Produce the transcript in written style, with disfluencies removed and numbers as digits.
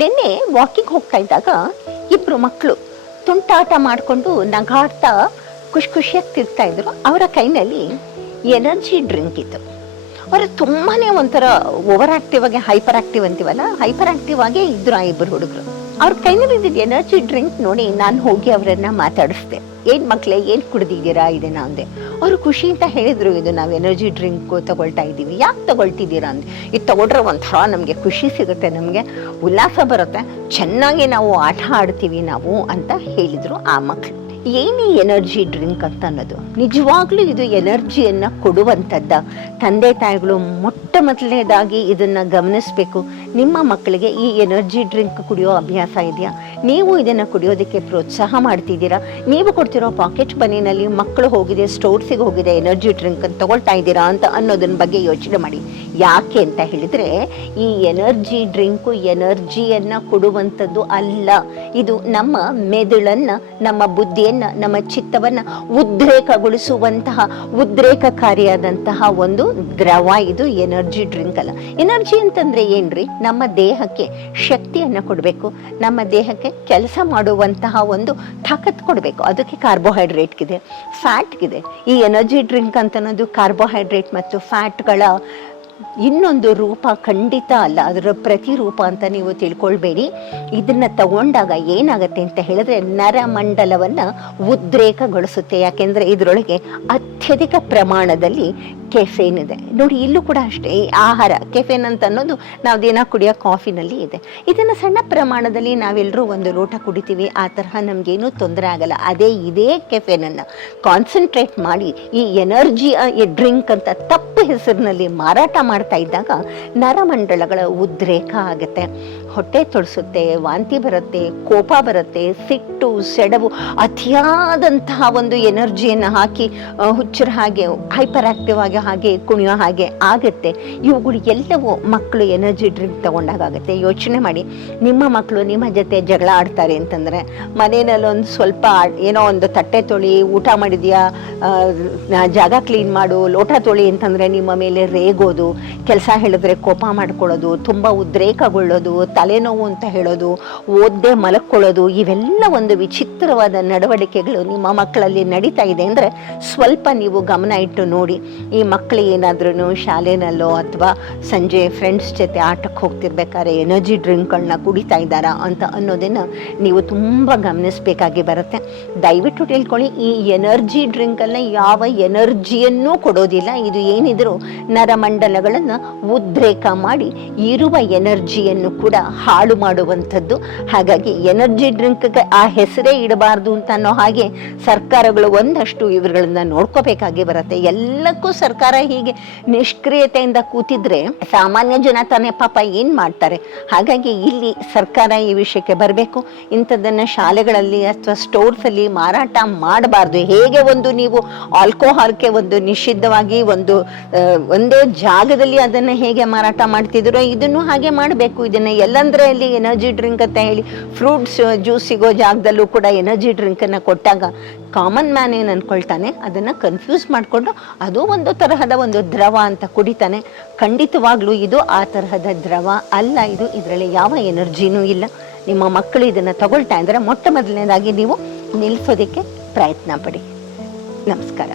ನಿನ್ನೆ ವಾಕಿಂಗ್ ಹೋಗ್ತಾ ಇದ್ದಾಗ ಇಬ್ರು ಮಕ್ಕಳು ತುಂಟಾಟ ಮಾಡಿಕೊಂಡು ನಗಾಡ್ತಾ ಖುಷಿಯಾಗಿ ತಿರ್ತಾ ಇದ್ರು. ಅವರ ಕೈನಲ್ಲಿ ಎನರ್ಜಿ ಡ್ರಿಂಕ್ ಇತ್ತು. ಅವರು ತುಂಬಾ ಒಂಥರ ಓವರ್ ಆಕ್ಟಿವ್ ಆಗಿ ಹೈಪರ್ ಆಕ್ಟಿವ್ ಅಂತೀವಲ್ಲ, ಹೈಪರ್ ಆಕ್ಟಿವ್ ಆಗೇ ಇದ್ರು ಆ ಇಬ್ಬರು ಹುಡುಗರು. ಅವ್ರ ಕೈನಲ್ಲಿ ಇದ್ದಿದ್ದು ಎನರ್ಜಿ ಡ್ರಿಂಕ್ ನೋಡಿ ನಾನು ಹೋಗಿ ಅವರನ್ನ ಮಾತಾಡಿಸ್ದೆ. ಏನು ಮಕ್ಕಳೇ, ಏನು ಕುಡ್ದಿದ್ದೀರಾ ಇದನ್ನ ಅಂದೆ. ಅವರು ಖುಷಿಯಿಂದ ಹೇಳಿದ್ರು, ಇದು ನಾವು ಎನರ್ಜಿ ಡ್ರಿಂಕ್ ತಗೊಳ್ತಾ ಇದ್ದೀವಿ. ಯಾಕೆ ತಗೊಳ್ತಿದ್ದೀರಾ ಅಂದೆ. ಇದು ತಗೊಂಡ್ರೆ ಒಂಥರ ನಮಗೆ ಖುಷಿ ಸಿಗುತ್ತೆ, ನಮಗೆ ಉಲ್ಲಾಸ ಬರುತ್ತೆ, ಚೆನ್ನಾಗಿ ನಾವು ಆಟ ಆಡ್ತೀವಿ ನಾವು ಅಂತ ಹೇಳಿದರು ಆ ಮಕ್ಕಳು. ಏನು ಎನರ್ಜಿ ಡ್ರಿಂಕ್ ಅಂತ ಅನ್ನೋದು ನಿಜವಾಗ್ಲೂ ಇದು ಎನರ್ಜಿಯನ್ನು ಕೊಡುವಂಥದ್ದ. ತಂದೆ ತಾಯಿಗಳು ಮೊಟ್ಟ ಮೊದಲನೇದಾಗಿ ಇದನ್ನು ಗಮನಿಸಬೇಕು. ನಿಮ್ಮ ಮಕ್ಕಳಿಗೆ ಈ ಎನರ್ಜಿ ಡ್ರಿಂಕ್ ಕುಡಿಯೋ ಅಭ್ಯಾಸ ಇದೆಯಾ? ನೀವು ಇದನ್ನು ಕುಡಿಯೋದಕ್ಕೆ ಪ್ರೋತ್ಸಾಹ ಮಾಡ್ತಿದ್ದೀರಾ? ನೀವು ಕೊಡ್ತಿರೋ ಪಾಕೆಟ್ ಮನಿನಲ್ಲಿ ಮಕ್ಕಳು ಹೋಗಿದೆ, ಸ್ಟೋರ್ಸಿಗೆ ಹೋಗಿದೆ, ಎನರ್ಜಿ ಡ್ರಿಂಕ್ ಅಂತ ತಗೊಳ್ತಾ ಇದ್ದೀರಾ ಅಂತ ಅನ್ನೋದನ್ನ ಬಗ್ಗೆ ಯೋಚನೆ ಮಾಡಿ. ಯಾಕೆ ಅಂತ ಹೇಳಿದರೆ, ಈ ಎನರ್ಜಿ ಡ್ರಿಂಕು ಎನರ್ಜಿಯನ್ನು ಕೊಡುವಂಥದ್ದು ಅಲ್ಲ. ಇದು ನಮ್ಮ ಮೆದುಳನ್ನು, ನಮ್ಮ ಬುದ್ಧಿಯನ್ನು, ನಮ್ಮ ಚಿತ್ತವನ್ನು ಉದ್ರೇಕಗೊಳಿಸುವಂತಹ ಉದ್ರೇಕಕಾರಿಯಾದಂತಹ ಒಂದು ದ್ರವ ಇದು ಎನರ್ಜಿ ಡ್ರಿಂಕ್ ಅಲ್ಲ. ಎನರ್ಜಿ ಅಂತಂದ್ರೆ ಏನ್ರಿ? ನಮ್ಮ ದೇಹಕ್ಕೆ ಶಕ್ತಿಯನ್ನು ಕೊಡಬೇಕು, ನಮ್ಮ ದೇಹಕ್ಕೆ ಕೆಲಸ ಮಾಡುವಂತಹ ಒಂದು ತಾಕತ್ ಕೊಡಬೇಕು. ಅದಕ್ಕೆ ಕಾರ್ಬೋಹೈಡ್ರೇಟ್ಗಿದೆ, ಫ್ಯಾಟ್ಗಿದೆ. ಈ ಎನರ್ಜಿ ಡ್ರಿಂಕ್ ಅಂತ ಅನ್ನೋದು ಕಾರ್ಬೋಹೈಡ್ರೇಟ್ ಮತ್ತು ಫ್ಯಾಟ್ಗಳ ಇನ್ನೊಂದು ರೂಪ ಖಂಡಿತ ಅಲ್ಲ, ಅದರ ಪ್ರತಿರೂಪ ಅಂತ ನೀವು ತಿಳ್ಕೊಳ್ಬೇಡಿ. ಇದನ್ನು ತಗೊಂಡಾಗ ಏನಾಗುತ್ತೆ ಅಂತ ಹೇಳಿದ್ರೆ, ನರಮಂಡಲವನ್ನು ಉದ್ರೇಕಗೊಳಿಸುತ್ತೆ. ಯಾಕೆಂದರೆ ಇದರೊಳಗೆ ಅತ್ಯಧಿಕ ಪ್ರಮಾಣದಲ್ಲಿ ಕೆಫೇನ್ ಇದೆ. ನೋಡಿ, ಇಲ್ಲೂ ಕೂಡ ಅಷ್ಟೇ. ಈ ಆಹಾರ ಕೆಫೇನ್ ಅಂತ ಅನ್ನೋದು ನಾವು ದಿನ ಕುಡಿಯೋ ಕಾಫಿನಲ್ಲಿ ಇದೆ. ಇದನ್ನು ಸಣ್ಣ ಪ್ರಮಾಣದಲ್ಲಿ ನಾವೆಲ್ಲರೂ ಒಂದು ಲೋಟ ಕುಡಿತೀವಿ, ಆ ತರಹ ನಮಗೇನೂ ತೊಂದರೆ ಆಗಲ್ಲ. ಇದೇ ಕೆಫೇನನ್ನು ಕಾನ್ಸಂಟ್ರೇಟ್ ಮಾಡಿ ಈ ಎನರ್ಜಿ ಡ್ರಿಂಕ್ ಅಂತ ತಪ್ಪು ಹೆಸರಿನಲ್ಲಿ ಮಾರಾಟ ಮಾಡ್ತಾ ಇದ್ದಾಗ ನರಮಂಡಲಗಳ ಉದ್ರೇಕ ಆಗುತ್ತೆ, ಹೊಟ್ಟೆ ತೊಳಸುತ್ತೆ, ವಾಂತಿ ಬರುತ್ತೆ, ಕೋಪ ಬರುತ್ತೆ, ಸಿಟ್ಟು, ಸೆಡವು, ಅತಿಯಾದಂತಹ ಒಂದು ಎನರ್ಜಿಯನ್ನು ಹಾಕಿ ಹುಚ್ಚರ ಹಾಗೆ ಹೈಪರ್ ಆಕ್ಟಿವ್ ಆಗಿ ಹಾಗೆ ಕುಣಿಯೋ ಹಾಗೆ ಆಗುತ್ತೆ. ಇವುಗಳು ಎಲ್ಲವೂ ಮಕ್ಕಳು ಎನರ್ಜಿ ಡ್ರಿಂಕ್ ತಗೊಂಡಾಗುತ್ತೆ. ಯೋಚನೆ ಮಾಡಿ, ನಿಮ್ಮ ಮಕ್ಕಳು ನಿಮ್ಮ ಜೊತೆ ಜಗಳ ಆಡ್ತಾರೆ ಅಂತಂದರೆ ಮನೆಯಲ್ಲಿ ಒಂದು ಸ್ವಲ್ಪ ಏನೋ ಒಂದು ತಟ್ಟೆ ತೊಳಿ, ಊಟ ಮಾಡಿದ್ಯಾ, ಜಾಗ ಕ್ಲೀನ್ ಮಾಡು, ಲೋಟ ತೊಳಿ ಅಂತಂದರೆ ನಿಮ್ಮ ಮೇಲೆ ರೇಗೋದು, ಕೆಲಸ ಹೇಳಿದ್ರೆ ಕೋಪ ಮಾಡ್ಕೊಳ್ಳೋದು, ತುಂಬ ಉದ್ರೇಕಗೊಳ್ಳೋದು, ತಲೆನೋವು ಅಂತ ಹೇಳೋದು, ಓದ್ದೆ ಮಲಕ್ಕೊಳ್ಳೋದು, ಇವೆಲ್ಲ ಒಂದು ವಿಚಿತ್ರವಾದ ನಡವಳಿಕೆಗಳು ನಿಮ್ಮ ಮಕ್ಕಳಲ್ಲಿ ನಡೀತಾ ಇದೆ ಅಂದರೆ ಸ್ವಲ್ಪ ನೀವು ಗಮನ ಇಟ್ಟು ನೋಡಿ. ಈ ಮಕ್ಕಳು ಏನಾದ್ರೂ ಶಾಲೆನಲ್ಲೋ ಅಥವಾ ಸಂಜೆ ಫ್ರೆಂಡ್ಸ್ ಜೊತೆ ಆಟಕ್ಕೆ ಹೋಗ್ತಿರ್ಬೇಕಾದ್ರೆ ಎನರ್ಜಿ ಡ್ರಿಂಕ್ಗಳನ್ನ ಕುಡಿತಾ ಇದ್ದಾರಾ ಅಂತ ಅನ್ನೋದನ್ನು ನೀವು ತುಂಬ ಗಮನಿಸಬೇಕಾಗಿ ಬರುತ್ತೆ. ದಯವಿಟ್ಟು ತಿಳ್ಕೊಳ್ಳಿ, ಈ ಎನರ್ಜಿ ಡ್ರಿಂಕನ್ನು ಯಾವ ಎನರ್ಜಿಯನ್ನೂ ಕೊಡೋದಿಲ್ಲ. ಇದು ಏನಿದ್ರು ನರಮಂಡಲಗಳನ್ನು ಉದ್ರೇಕ ಮಾಡಿ ಇರುವ ಎನರ್ಜಿಯನ್ನು ಕೂಡ ಹಾಳು ಮಾಡುವಂಥದ್ದು. ಹಾಗಾಗಿ ಎನರ್ಜಿ ಡ್ರಿಂಕ್ಗೆ ಆ ಹೆಸರೇ ಇಡಬಾರ್ದು ಅಂತ ಅನ್ನೋ ಹಾಗೆ ಸರ್ಕಾರಗಳು ಒಂದಷ್ಟು ಇವುಗಳನ್ನ ನೋಡ್ಕೋಬೇಕಾಗಿ ಬರುತ್ತೆ. ಎಲ್ಲಕ್ಕೂ ಸರ್ಕಾರ ಹೀಗೆ ನಿಷ್ಕ್ರಿಯತೆಯಿಂದ ಕೂತಿದ್ರೆ ಸಾಮಾನ್ಯ ಜನ ತಾನೇ ಪಾಪ ಏನು ಮಾಡ್ತಾರೆ? ಹಾಗಾಗಿ ಇಲ್ಲಿ ಸರ್ಕಾರ ಈ ವಿಷಯಕ್ಕೆ ಬರಬೇಕು. ಇಂಥದ್ದನ್ನು ಶಾಲೆಗಳಲ್ಲಿ ಅಥವಾ ಸ್ಟೋರ್ಸಲ್ಲಿ ಮಾರಾಟ ಮಾಡಬಾರ್ದು. ಹೇಗೆ ಒಂದು ನೀವು ಆಲ್ಕೋಹಾಲ್ಗೆ ಒಂದು ನಿಷಿದ್ಧವಾಗಿ ಒಂದೇ ಜಾಗದಲ್ಲಿ ಅದನ್ನು ಹೇಗೆ ಮಾರಾಟ ಮಾಡ್ತಿದ್ರು, ಇದನ್ನು ಹಾಗೆ ಮಾಡಬೇಕು. ಇದನ್ನು ಎಲ್ಲಂದ್ರಲ್ಲಿ ಎನರ್ಜಿ ಡ್ರಿಂಕ್ ಅಂತ ಹೇಳಿ ಫ್ರೂಟ್ಸ್ ಜ್ಯೂಸ್ ಸಿಗೋ ಜಾಗದಲ್ಲೂ ಕೂಡ ಎನರ್ಜಿ ಡ್ರಿಂಕನ್ನು ಕೊಟ್ಟಾಗ ಕಾಮನ್ ಮ್ಯಾನ್ ಏನು ಅಂದ್ಕೊಳ್ತಾನೆ, ಅದನ್ನು ಕನ್ಫ್ಯೂಸ್ ಮಾಡಿಕೊಂಡು ಅದು ಒಂದು ತರಹದ ಒಂದು ದ್ರವ ಅಂತ ಕುಡಿತಾನೆ. ಖಂಡಿತವಾಗ್ಲೂ ಇದು ಆ ತರಹದ ದ್ರವ ಅಲ್ಲ. ಇದರಲ್ಲಿ ಯಾವ ಎನರ್ಜಿನೂ ಇಲ್ಲ. ನಿಮ್ಮ ಮಕ್ಕಳು ಇದನ್ನು ತಗೊಳ್ತಾ ಇದ್ದರೆ ಮೊಟ್ಟ ಮೊದಲನೇದಾಗಿ ನೀವು ನಿಲ್ಲಿಸೋದಕ್ಕೆ ಪ್ರಯತ್ನ ಪಡಿ. ನಮಸ್ಕಾರ.